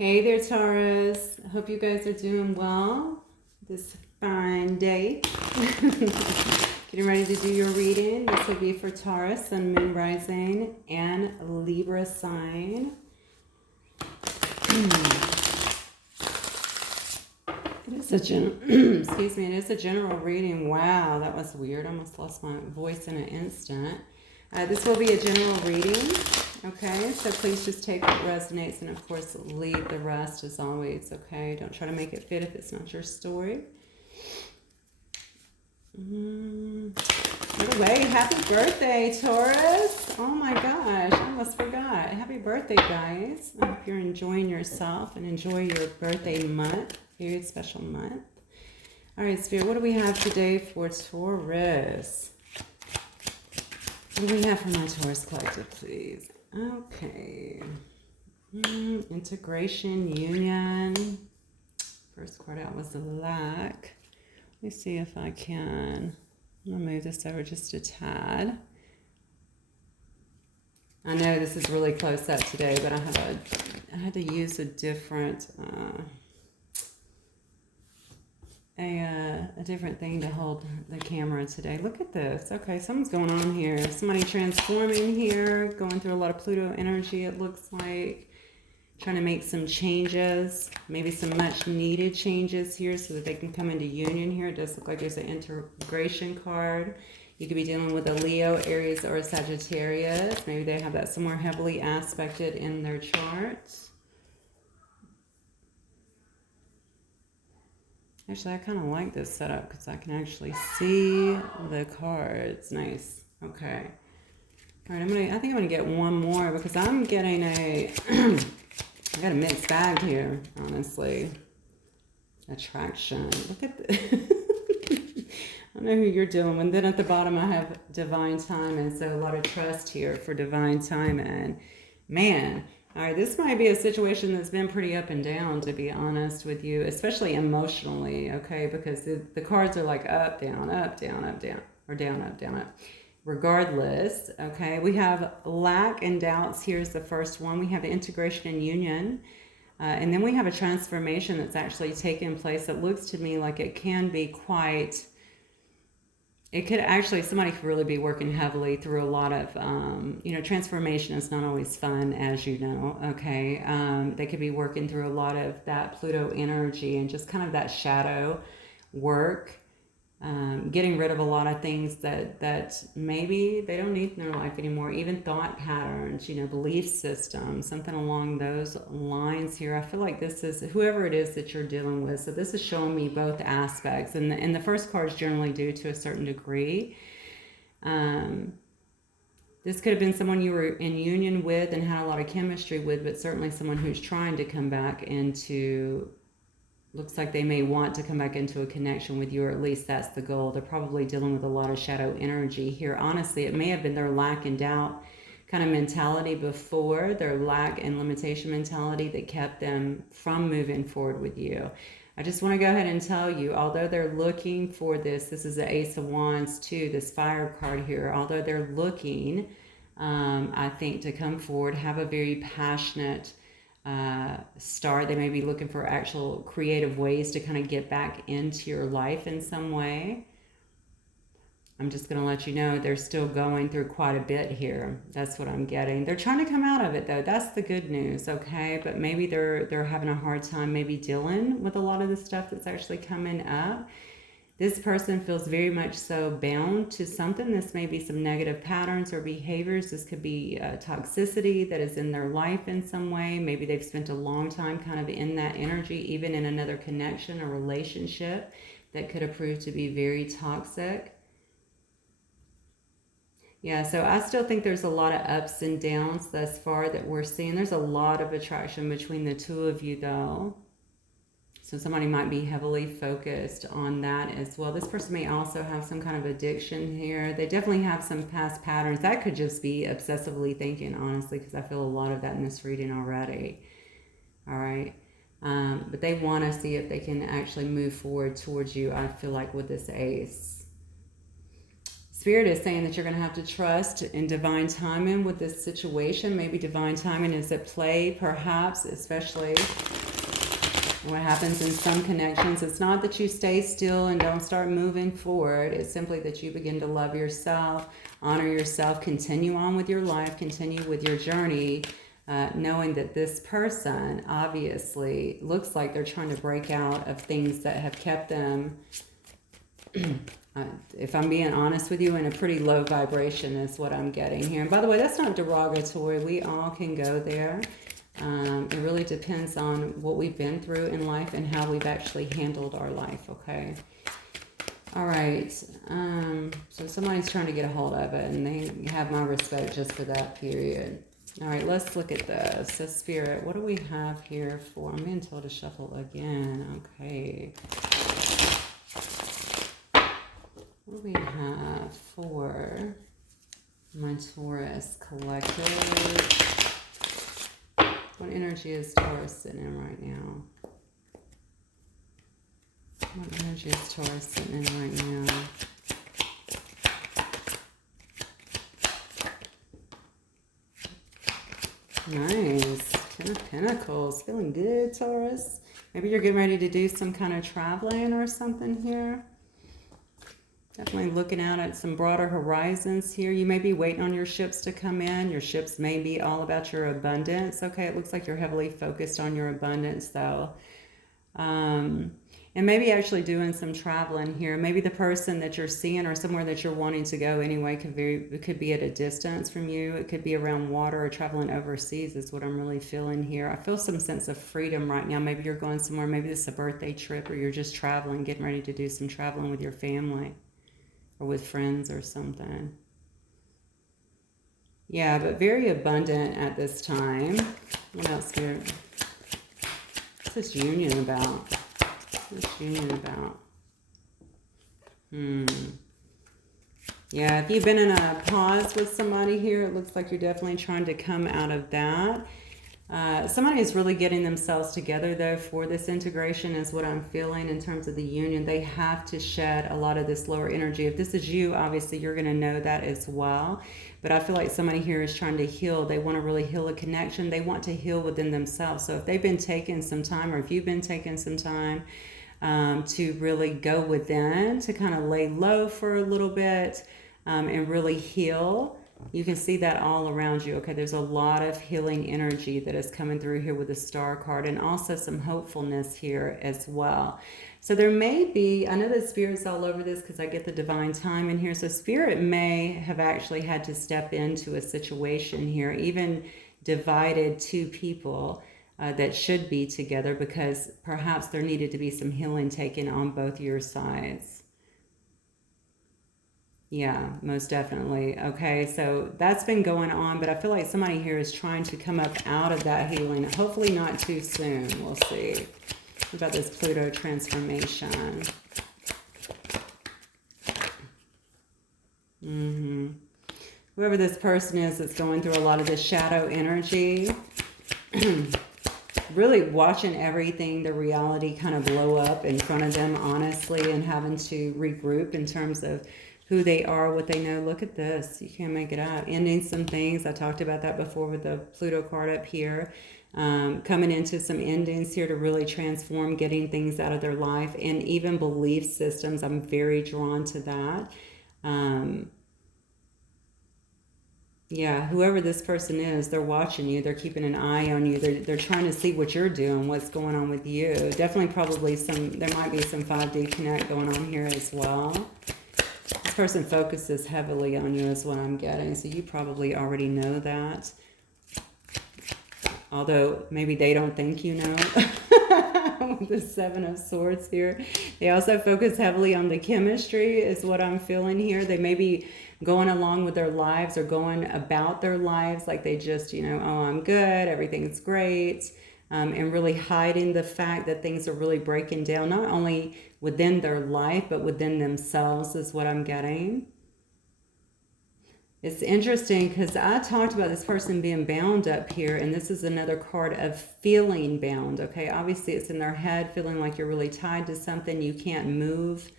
Hey there, Taurus. I hope you guys are doing well this fine day. Getting ready to do your reading. This will be for Taurus, Sun, Moon, Rising, and Libra sign. It is a excuse me. It is a general reading. Wow, that was weird. I almost lost my voice in an instant. This will be a general reading. Okay, so please just take what resonates and, of course, leave the rest as always, okay? Don't try to make it fit if it's not your story. Anyway, happy birthday, Taurus. Oh, my gosh, I almost forgot. Happy birthday, guys. I hope you're enjoying yourself and enjoy your birthday month, very special month. All right, Spirit, what do we have today for Taurus? What do we have for my Taurus collective, please? Okay. Integration, union. First card out was the lack. Let me see if I can. I'm going to move this over just a tad. I know this is really close up today, but I had to use a different a different thing to hold the camera today. Look at this. Okay, something's going on here. Somebody transforming here, going through a lot of Pluto energy, it looks like. Trying to make some changes, maybe some much needed changes here so that they can come into union here. It does look like there's an integration card. You could be dealing with a Leo, Aries, or a Sagittarius. Maybe they have that somewhere heavily aspected in their charts. Actually, I kind of like this setup because I can actually see the cards. Nice. Okay. All right, I think I'm gonna get one more because I'm getting I got a mixed bag here, honestly. Attraction. Look at this. I don't know who you're dealing with. Then at the bottom I have divine timing, so a lot of trust here for divine timing. Man. All right, this might be a situation that's been pretty up and down, to be honest with you, especially emotionally, okay? Because the cards are like up, down, up, down, up, down, or down, up, down, up. Regardless, okay, we have lack and doubts. Here's the first one. We have integration and union. And then we have a transformation that's actually taken place that looks to me like it can be quite... It could actually, somebody could really be working heavily through a lot of, transformation is not always fun, as you know, okay? They could be working through a lot of that Pluto energy and just kind of that shadow work, getting rid of a lot of things that maybe they don't need in their life anymore, even thought patterns, belief systems, something along those lines here. I feel like this is whoever it is that you're dealing with. So this is showing me both aspects, and the first cards generally do to a certain degree. This could have been someone you were in union with and had a lot of chemistry with, but certainly someone who's trying to come back into... Looks like they may want to come back into a connection with you, or at least that's the goal. They're probably dealing with a lot of shadow energy here. Honestly, it may have been their lack and doubt kind of mentality before, their lack and limitation mentality that kept them from moving forward with you. I just want to go ahead and tell you, although they're looking for this is the Ace of Wands too, this fire card here, although they're looking, I think, to come forward, have a very passionate start. They may be looking for actual creative ways to kind of get back into your life in some way. I'm just going to let you know they're still going through quite a bit here. That's what I'm getting. They're trying to come out of it though. That's the good news, okay? But maybe they're having a hard time maybe dealing with a lot of the stuff that's actually coming up. This person feels very much so bound to something. This may be some negative patterns or behaviors. This could be toxicity that is in their life in some way. Maybe they've spent a long time kind of in that energy, even in another connection or relationship that could have proved to be very toxic. Yeah, so I still think there's a lot of ups and downs thus far that we're seeing. There's a lot of attraction between the two of you, though. So somebody might be heavily focused on that as well. This person may also have some kind of addiction here. They definitely have some past patterns. That could just be obsessively thinking, honestly, because I feel a lot of that in this reading already. All right. But they want to see if they can actually move forward towards you, I feel like, with this ace. Spirit is saying that you're going to have to trust in divine timing with this situation. Maybe divine timing is at play, perhaps, especially what happens in some connections. It's not that you stay still and don't start moving forward. It's simply that you begin to love yourself, honor yourself, continue on with your life, continue with your journey, knowing that this person obviously looks like they're trying to break out of things that have kept them, if I'm being honest with you, in a pretty low vibration is what I'm getting here. And by the way, that's not derogatory. We all can go there. It really depends on what we've been through in life and how we've actually handled our life, okay? All right. So somebody's trying to get a hold of it, and they have my respect just for that period. All right, let's look at this. So Spirit, what do we have here for? I'm being told to shuffle again. Okay. What do we have for my Taurus collective? What energy is Taurus sitting in right now? What energy is Taurus sitting in right now? Nice. Ten of Pentacles. Feeling good, Taurus. Maybe you're getting ready to do some kind of traveling or something here. Definitely looking out at some broader horizons here. You may be waiting on your ships to come in. Your ships may be all about your abundance. Okay, it looks like you're heavily focused on your abundance, though. And maybe actually doing some traveling here. Maybe the person that you're seeing or somewhere that you're wanting to go anyway could be at a distance from you. It could be around water or traveling overseas is what I'm really feeling here. I feel some sense of freedom right now. Maybe you're going somewhere. Maybe this is a birthday trip, or you're just traveling, getting ready to do some traveling with your family or with friends or something. Yeah, but very abundant at this time. What else here? What's this union about? What's this union about? Yeah, if you've been in a pause with somebody here, it looks like you're definitely trying to come out of that. Somebody is really getting themselves together, though, for this integration is what I'm feeling in terms of the union. They have to shed a lot of this lower energy. If this is you, obviously, you're going to know that as well. But I feel like somebody here is trying to heal. They want to really heal a connection. They want to heal within themselves. So if they've been taking some time, or if you've been taking some time to really go within, to kind of lay low for a little bit and really heal, you can see that all around you. Okay, there's a lot of healing energy that is coming through here with the Star card, and also some hopefulness here as well. So there may be, I know that Spirit's all over this because I get the divine time in here. So Spirit may have actually had to step into a situation here, even divided two people that should be together, because perhaps there needed to be some healing taken on both your sides. Yeah, most definitely. Okay, so that's been going on, but I feel like somebody here is trying to come up out of that healing. Hopefully not too soon. We'll see. What about this Pluto transformation? Whoever this person is that's going through a lot of this shadow energy, really watching everything, the reality kind of blow up in front of them, honestly, and having to regroup in terms of who they are, what they know. Look at this. You can't make it up. Ending some things. I talked about that before with the Pluto card up here. Coming into some endings here to really transform, getting things out of their life, and even belief systems. I'm very drawn to that. Yeah, whoever this person is, they're watching you. They're keeping an eye on you. They're trying to see what you're doing, what's going on with you. Definitely probably there might be some 5D connect going on here as well. This person focuses heavily on you is what I'm getting. So you probably already know that. Although maybe they don't think you know. With the Seven of Swords here. They also focus heavily on the chemistry is what I'm feeling here. They may be going along with their lives or going about their lives like they just, you know, oh, I'm good, everything's great. And really hiding the fact that things are really breaking down, not only within their life, but within themselves is what I'm getting. It's interesting because I talked about this person being bound up here, and this is another card of feeling bound, okay? Obviously, it's in their head, feeling like you're really tied to something. You can't move.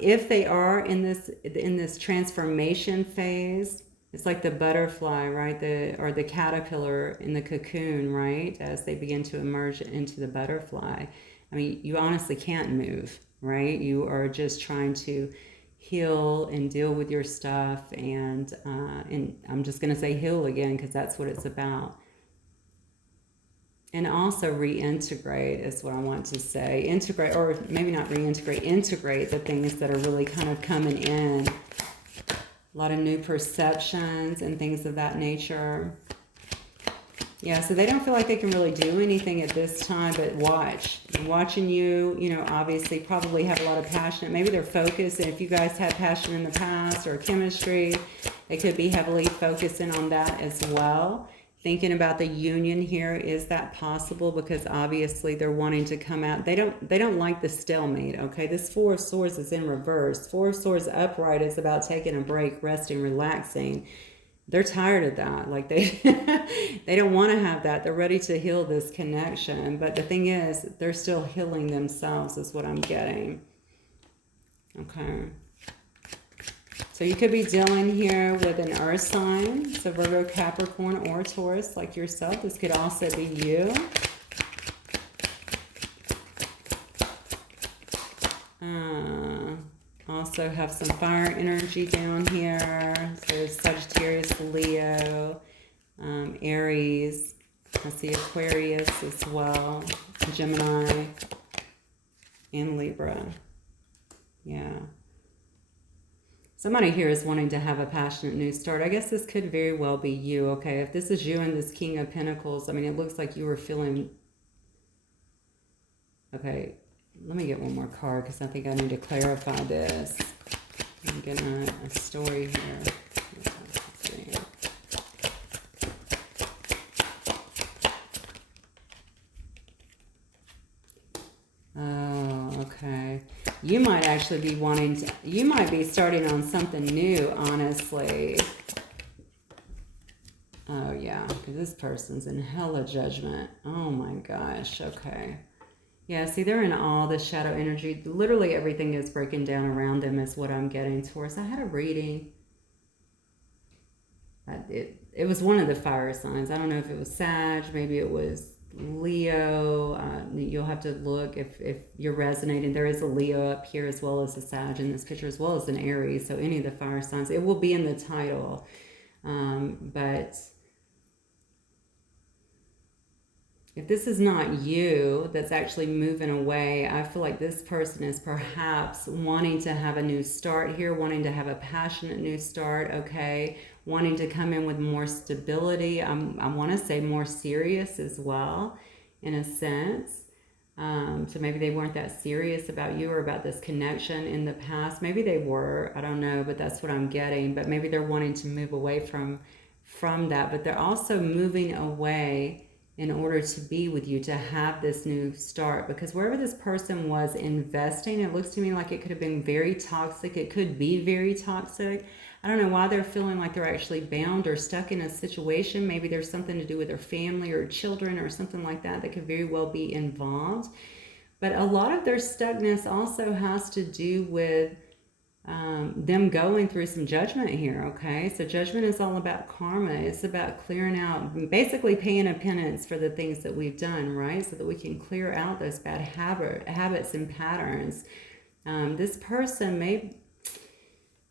If they are in this transformation phase, it's like the butterfly, right? Or the caterpillar in the cocoon, right? As they begin to emerge into the butterfly. I mean, you honestly can't move, right? You are just trying to heal and deal with your stuff, and I'm just going to say heal again because that's what it's about. And also reintegrate is what I want to say. Integrate, or maybe not reintegrate, integrate the things that are really kind of coming in. A lot of new perceptions and things of that nature. Yeah, so they don't feel like they can really do anything at this time but watch. Watching you, you know, obviously probably have a lot of passion. Maybe they're focused, and if you guys had passion in the past or chemistry, they could be heavily focusing on that as well. Thinking about the union here, is that possible? Because obviously they're wanting to come out. They don't like the stalemate, okay? This Four of Swords is in reverse. Four of Swords upright is about taking a break, resting, relaxing. They're tired of that. Like they don't want to have that. They're ready to heal this connection. But the thing is, they're still healing themselves is what I'm getting. Okay. So you could be dealing here with an earth sign. So Virgo, Capricorn, or Taurus like yourself. This could also be you. Also have some fire energy down here. So Sagittarius, Leo, Aries. I see Aquarius as well. Gemini and Libra. Yeah. Somebody here is wanting to have a passionate new start. I guess this could very well be you, okay? If this is you and this King of Pentacles, I mean, it looks like you were feeling... Okay, let me get one more card because I think I need to clarify this. I'm getting a story here. Let's see. Oh, okay. You might actually be wanting to, you might be starting on something new, honestly. Oh, yeah, because this person's in hella judgment. Oh, my gosh, okay. Yeah, see, they're in all the shadow energy. Literally everything is breaking down around them is what I'm getting towards. I had a reading. It was one of the fire signs. I don't know if it was Sag, maybe it was Leo. You'll have to look if you're resonating. There is a Leo up here as well as a Sag in this picture, as well as an Aries. So any of the fire signs, it will be in the title. But if this is not you that's actually moving away, I feel like this person is perhaps wanting to have a new start here, wanting to have a passionate new start, okay? Wanting to come in with more stability. I want to say more serious as well, in a sense. So maybe they weren't that serious about you or about this connection in the past. Maybe they were, I don't know, but that's what I'm getting. But maybe they're wanting to move away from that. But they're also moving away in order to be with you, to have this new start. Because wherever this person was investing, it looks to me like it could have been very toxic. It could be very toxic. I don't know why they're feeling like they're actually bound or stuck in a situation. Maybe there's something to do with their family or children or something like that that could very well be involved. But a lot of their stuckness also has to do with them going through some judgment here, okay? So judgment is all about karma. It's about clearing out, basically paying a penance for the things that we've done, right? So that we can clear out those bad habits and patterns.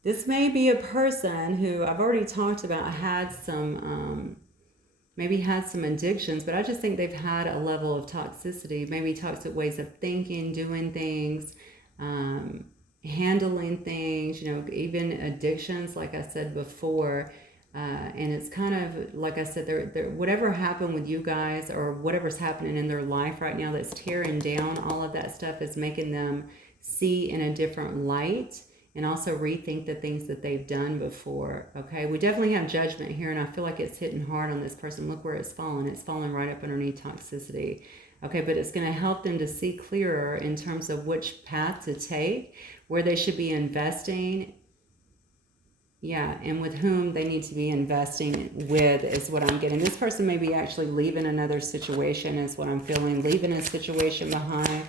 This may be a person who I've already talked about had some, maybe had some addictions, but I just think they've had a level of toxicity, maybe toxic ways of thinking, doing things, handling things, you know, even addictions, like I said before. And it's kind of, like I said, they're, whatever happened with you guys or whatever's happening in their life right now that's tearing down all of that stuff is making them see in a different light and also rethink the things that they've done before, okay? We definitely have judgment here, and I feel like it's hitting hard on this person. Look where it's fallen. It's fallen right up underneath toxicity, okay? But it's going to help them to see clearer in terms of which path to take, where they should be investing, yeah, and with whom they need to be investing with is what I'm getting. This person may be actually leaving another situation is what I'm feeling, leaving a situation behind,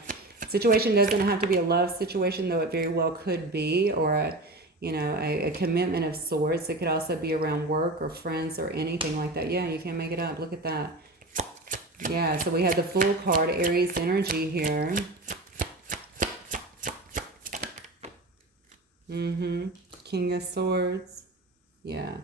Situation doesn't have to be a love situation, though it very well could be, or a commitment of sorts. It could also be around work or friends or anything like that. Yeah, you can't make it up. Look at that. Yeah, so we have the Fool card, Aries energy here. King of Swords. Yeah.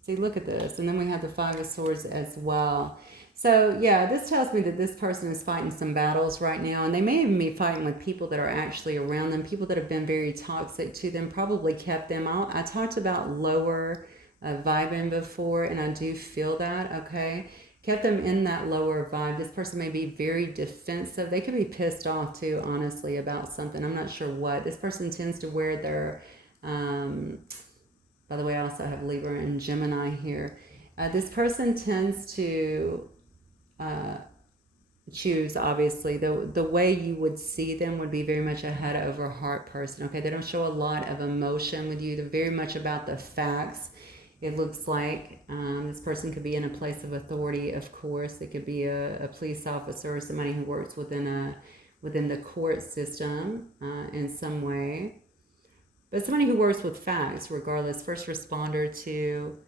See, look at this. And then we have the Five of Swords as well. So, yeah, this tells me that this person is fighting some battles right now. And they may even be fighting with people that are actually around them. People that have been very toxic to them, probably kept them out. I talked about lower vibing before, and I do feel that, okay? Kept them in that lower vibe. This person may be very defensive. They could be pissed off too, honestly, about something. I'm not sure what. This person tends to wear their, by the way, I also have Libra and Gemini here. This person tends to choose, obviously, the way you would see them would be very much a head over heart person, okay? They don't show a lot of emotion with you. They're very much about the facts. It looks like this person could be in a place of authority, of course. It could be a police officer or somebody who works within the court system in some way. But somebody who works with facts, regardless, first responder to...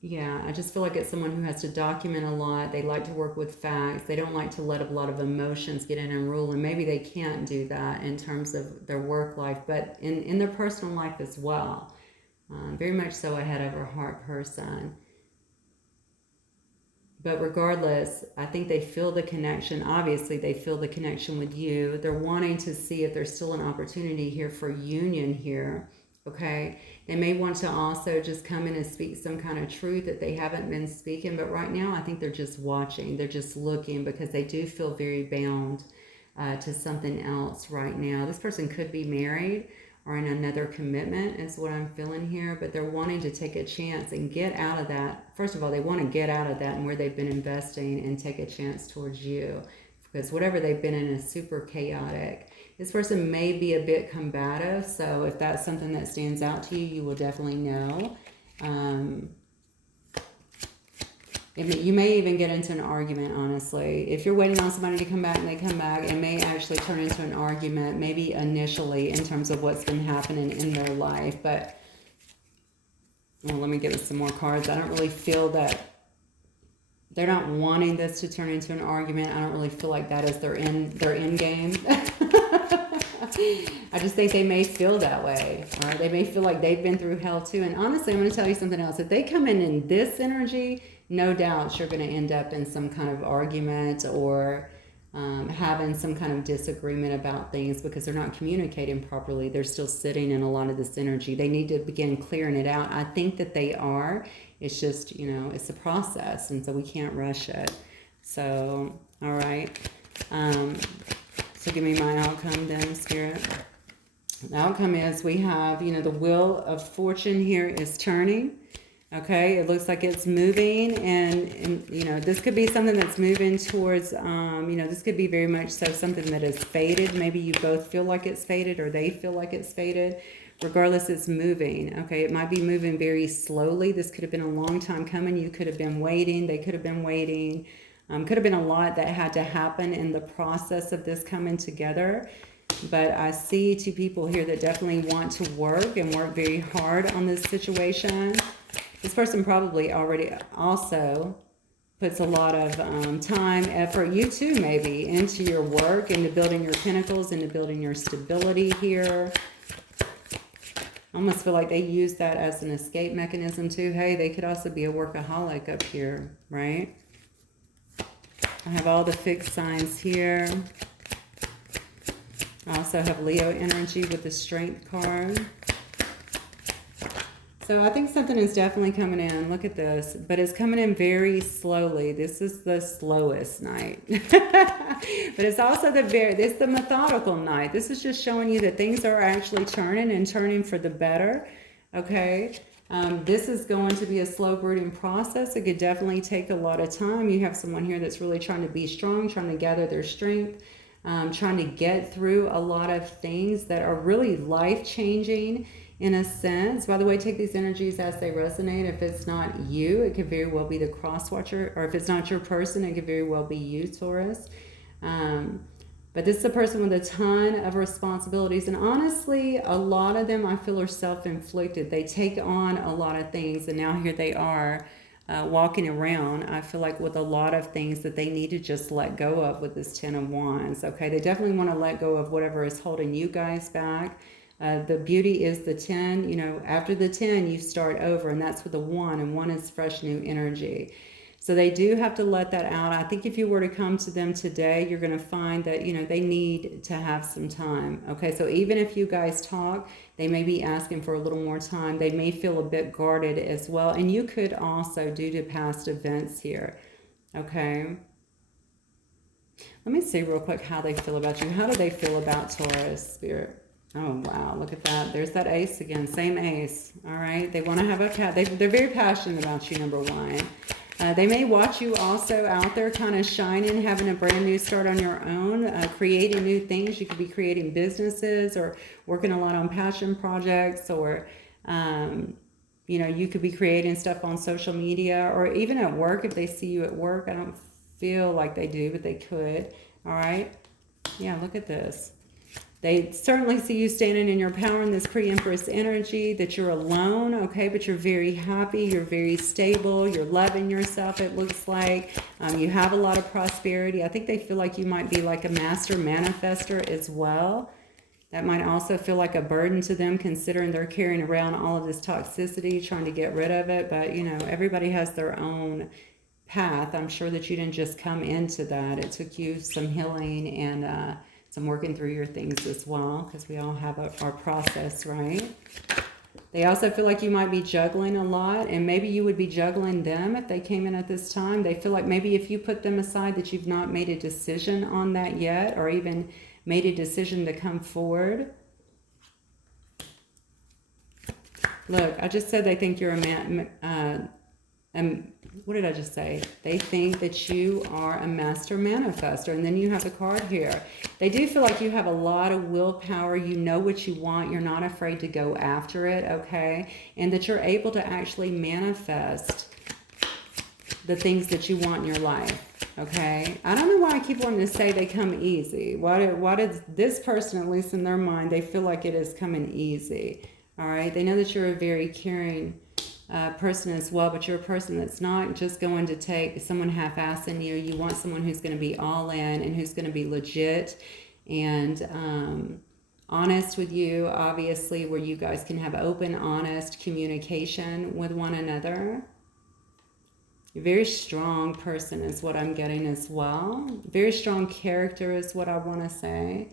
Yeah, I just feel like it's someone who has to document a lot. They like to work with facts. They don't like to let a lot of emotions get in and rule. And maybe they can't do that in terms of their work life, but in their personal life as well. Very much so a head over heart person. But regardless, I think they feel the connection. Obviously, they feel the connection with you. They're wanting to see if there's still an opportunity here for union here. Okay, they may want to also just come in and speak some kind of truth that they haven't been speaking, but right now I think they're just watching, they're just looking, because they do feel very bound to something else right now. This person could be married or in another commitment is what I'm feeling here, but they're wanting to take a chance and get out of that. First of all, they want to get out of that and where they've been investing and take a chance towards you, because whatever they've been in is super chaotic. This person may be a bit combative, so if that's something that stands out to you, you will definitely know. You may even get into an argument, honestly. If you're waiting on somebody to come back and they come back, it may actually turn into an argument, maybe initially in terms of what's been happening in their life. But well, let me give us some more cards. I don't really feel that they're not wanting this to turn into an argument. I don't really feel like that is their end game. I just think they may feel that way, or they may feel like they've been through hell too. And honestly, I'm going to tell you something else. If they come in this energy, no doubt you're going to end up in some kind of argument or having some kind of disagreement about things, because they're not communicating properly. They're still sitting in a lot of this energy. They need to begin clearing it out. I think that they are. It's just, it's a process, and so we can't rush it. So, all right. So give me my outcome then, Spirit. The outcome is we have, the wheel of fortune here is turning. Okay, it looks like it's moving, and this could be something that's moving towards, this could be very much so something that is fated. Maybe you both feel like it's fated, or they feel like it's fated. Regardless, it's moving. Okay, it might be moving very slowly. This could have been a long time coming. You could have been waiting. They could have been waiting. Could have been a lot that had to happen in the process of this coming together. But I see two people here that definitely want to work and work very hard on this situation. This person probably already also puts a lot of time, effort, you too maybe, into your work, into building your pinnacles, into building your stability here. I almost feel like they use that as an escape mechanism too. Hey, they could also be a workaholic up here, right? I have all the fixed signs here. I also have Leo energy with the Strength card. So I think something is definitely coming in. Look at this. But it's coming in very slowly. This is the slowest night. But it's also the methodical night. This is just showing you that things are actually turning and turning for the better. Okay. This is going to be a slow brooding process. It could definitely take a lot of time. You have someone here that's really trying to be strong, trying to gather their strength, trying to get through a lot of things that are really life-changing in a sense. By the way, take these energies as they resonate. If it's not you, it could very well be the cross watcher, or if it's not your person, it could very well be you, Taurus. But this is a person with a ton of responsibilities. And honestly, a lot of them I feel are self-inflicted. They take on a lot of things, and now here they are walking around, I feel like, with a lot of things that they need to just let go of with this Ten of Wands. Okay, they definitely want to let go of whatever is holding you guys back. The beauty is the 10, you know, after the 10, you start over, and that's with the 1, and 1 is fresh new energy. So they do have to let that out. I think if you were to come to them today, you're going to find that, you know, they need to have some time. Okay, so even if you guys talk, they may be asking for a little more time. They may feel a bit guarded as well. And you could also, due to past events here. Okay. Let me see real quick how they feel about you. How do they feel about Taurus, Spirit? Oh, wow. Look at that. There's that ace again. Same ace. All right. They want to have a cat. They're very passionate about you, number 1. They may watch you also out there kind of shining, having a brand new start on your own, creating new things. You could be creating businesses or working a lot on passion projects, or, you know, you could be creating stuff on social media, or even at work if they see you at work. I don't feel like they do, but they could. All right. Yeah, look at this. They certainly see you standing in your power in this pre-empress energy, that you're alone, okay, but you're very happy, you're very stable, you're loving yourself, it looks like. You have a lot of prosperity. I think they feel like you might be like a master manifester as well. That might also feel like a burden to them, considering they're carrying around all of this toxicity, trying to get rid of it. But, you know, everybody has their own path. I'm sure that you didn't just come into that. It took you some healing and some working through your things as well, because we all have our process, right? They also feel like you might be juggling a lot, and maybe you would be juggling them if they came in at this time. They feel like maybe if you put them aside, that you've not made a decision on that yet, or even made a decision to come forward. Look, I just said they think you're a man. What did I just say? They think that you are a master manifester. And then you have the card here. They do feel like you have a lot of willpower. You know what you want. You're not afraid to go after it, okay? And that you're able to actually manifest the things that you want in your life, okay? I don't know why I keep wanting to say they come easy. Why did this person, at least in their mind, they feel like it is coming easy, all right? They know that you're a very caring person as well, but you're a person that's not just going to take someone half-assing you. You want someone who's going to be all in and who's going to be legit and honest with you, obviously, where you guys can have open, honest communication with one another. You're a very strong person is what I'm getting as well. Very strong character is what I want to say.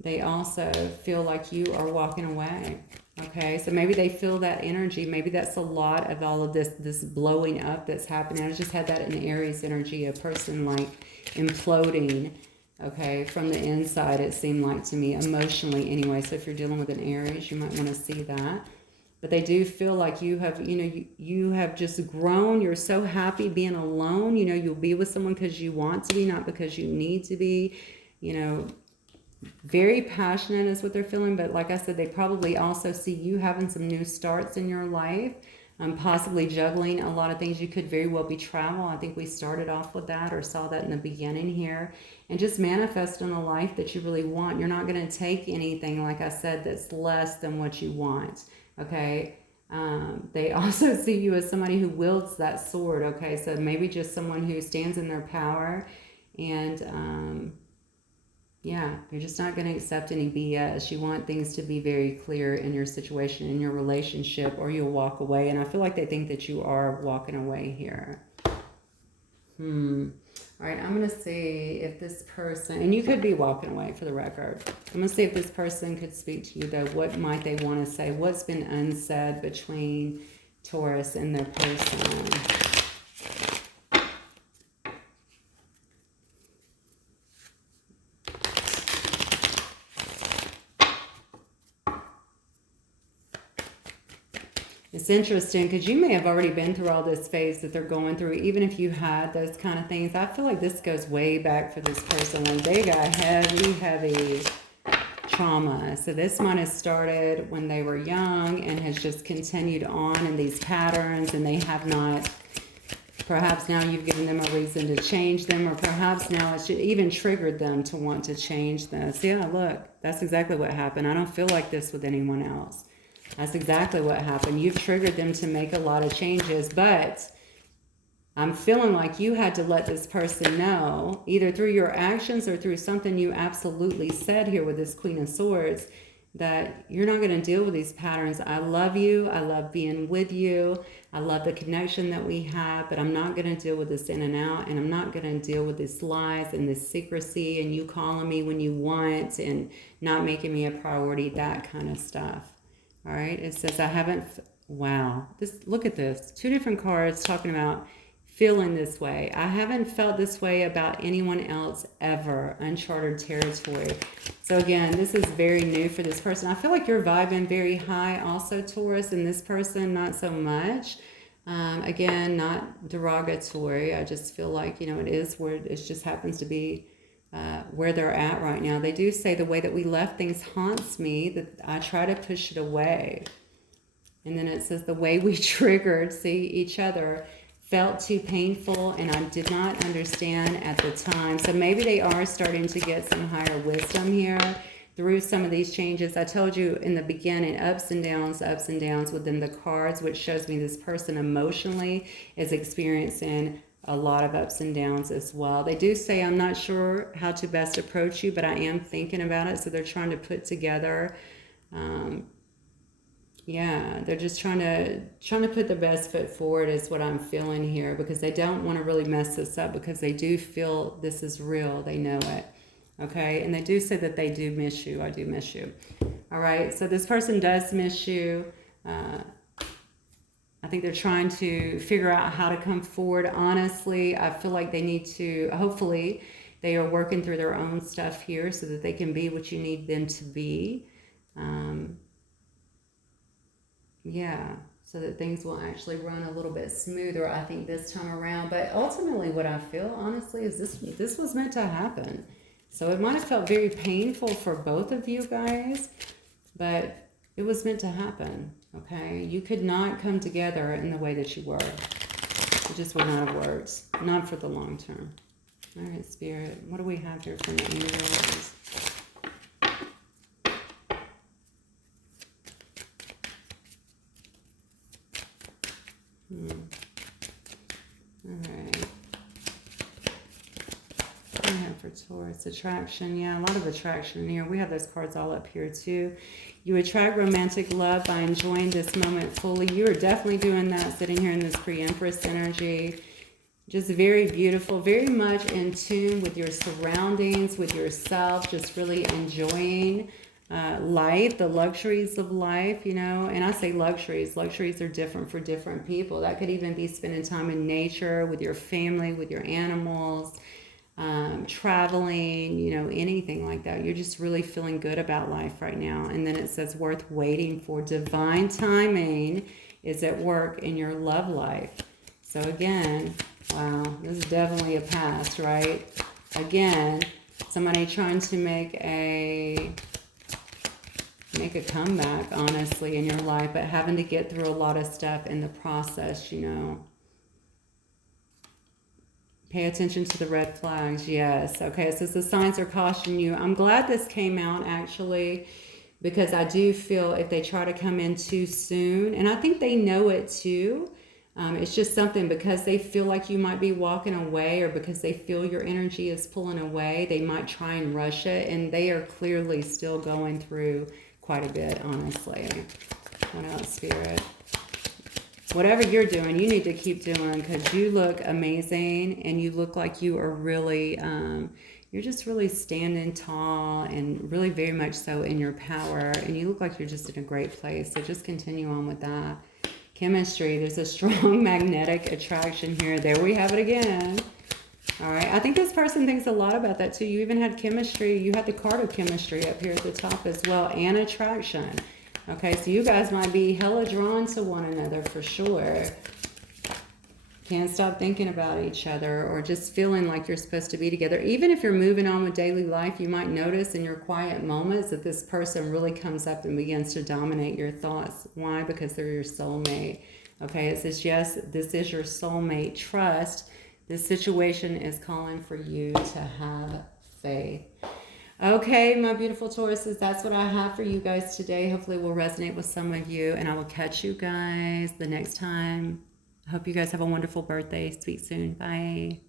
They also feel like you are walking away. Okay, so maybe they feel that energy. Maybe that's a lot of all of this blowing up that's happening. I just had that in Aries energy, a person like imploding, okay, from the inside, it seemed like to me, emotionally anyway. So if you're dealing with an Aries, you might want to see that. But they do feel like you have, you know, you have just grown. You're so happy being alone. You know, you'll be with someone because you want to be, not because you need to be, you know. Very passionate is what they're feeling, but like I said, they probably also see you having some new starts in your life, possibly juggling a lot of things. You could very well be travel. I think we started off with that, or saw that in the beginning here, and just manifesting a life that you really want. You're not going to take anything, like I said, that's less than what you want, okay? They also see you as somebody who wields that sword, okay? So maybe just someone who stands in their power and yeah, you're just not going to accept any BS. You want things to be very clear in your situation, in your relationship, or you'll walk away. And I feel like they think that you are walking away here. All right, I'm going to see if this person, and you could be walking away for the record. I'm going to see if this person could speak to you, though. What might they want to say? What's been unsaid between Taurus and their person? It's interesting because you may have already been through all this phase that they're going through, even if you had those kind of things. I feel like this goes way back for this person. Like they got heavy trauma. So this one has started when they were young and has just continued on in these patterns, and they have not, perhaps now you've given them a reason to change them, or perhaps now it's even triggered them to want to change this. Yeah, look, that's exactly what happened. I don't feel like this with anyone else. That's exactly what happened. You've triggered them to make a lot of changes, but I'm feeling like you had to let this person know, either through your actions or through something you absolutely said here with this Queen of Swords, that you're not going to deal with these patterns. I love you. I love being with you. I love the connection that we have, but I'm not going to deal with this in and out, and I'm not going to deal with these lies and this secrecy and you calling me when you want and not making me a priority, that kind of stuff. All right. It says, I haven't, wow. Look at this. Two different cards talking about feeling this way. I haven't felt this way about anyone else ever. Uncharted territory. So again, this is very new for this person. I feel like you're vibing very high also, Taurus, and this person not so much. Again, not derogatory. I just feel like, you know, it is where it just happens to be where they're at right now. They do say the way that we left things haunts me, that I try to push it away. And then it says the way we triggered, see, each other felt too painful, and I did not understand at the time. So maybe they are starting to get some higher wisdom here through some of these changes. I told you in the beginning, ups and downs within the cards, which shows me this person emotionally is experiencing a lot of ups and downs as well. They do say, I'm not sure how to best approach you, but I am thinking about it. So they're trying to put together yeah, they're just trying to put the best foot forward is what I'm feeling here, because they don't want to really mess this up, because they do feel this is real. They know it. Okay, and they do say that they do miss you. I do miss you. All right, so this person does miss you. I think they're trying to figure out how to come forward. Honestly, I feel like they need to, hopefully, they are working through their own stuff here so that they can be what you need them to be. Yeah, so that things will actually run a little bit smoother, I think, this time around. But ultimately, what I feel, honestly, is this was meant to happen. So it might have felt very painful for both of you guys, but it was meant to happen, okay? You could not come together in the way that you were. It just would not have worked, not for the long term. All right, Spirit, what do we have here from the angels? Alright. What do we have for Taurus? Attraction. Yeah, a lot of attraction here. We have those cards all up here too. You attract romantic love by enjoying this moment fully. You are definitely doing that sitting here in this pre-Empress energy. Just very beautiful, very much in tune with your surroundings, with yourself, just really enjoying life, the luxuries of life, you know. And I say luxuries are different for different people. That could even be spending time in nature with your family, with your animals, traveling, you know, anything like that. You're just really feeling good about life right now. And then it says worth waiting for. Divine timing is at work in your love life. So again, wow, this is definitely a past, right? Again, somebody trying to make a comeback, honestly, in your life, but having to get through a lot of stuff in the process, you know. Pay attention to the red flags. Yes. Okay, so the signs are cautioning you. I'm glad this came out, actually, because I do feel if they try to come in too soon, and I think they know it too, it's just something because they feel like you might be walking away, or because they feel your energy is pulling away, they might try and rush it, and they are clearly still going through quite a bit, honestly. What else, Spirit? Whatever you're doing, you need to keep doing, because you look amazing, and you look like you are really, you're just really standing tall and really very much so in your power, and you look like you're just in a great place. So just continue on with that. Chemistry, there's a strong magnetic attraction here. There we have it again. All right, I think this person thinks a lot about that too. You even had chemistry. You had the card of chemistry up here at the top as well, and attraction. Okay, so you guys might be hella drawn to one another for sure. Can't stop thinking about each other, or just feeling like you're supposed to be together. Even if you're moving on with daily life, you might notice in your quiet moments that this person really comes up and begins to dominate your thoughts. Why? Because they're your soulmate. Okay, it says, yes, this is your soulmate. Trust. This situation is calling for you to have faith. Okay, my beautiful Tauruses, that's what I have for you guys today. Hopefully it will resonate with some of you, and I will catch you guys the next time. I hope you guys have a wonderful birthday. Speak soon. Bye.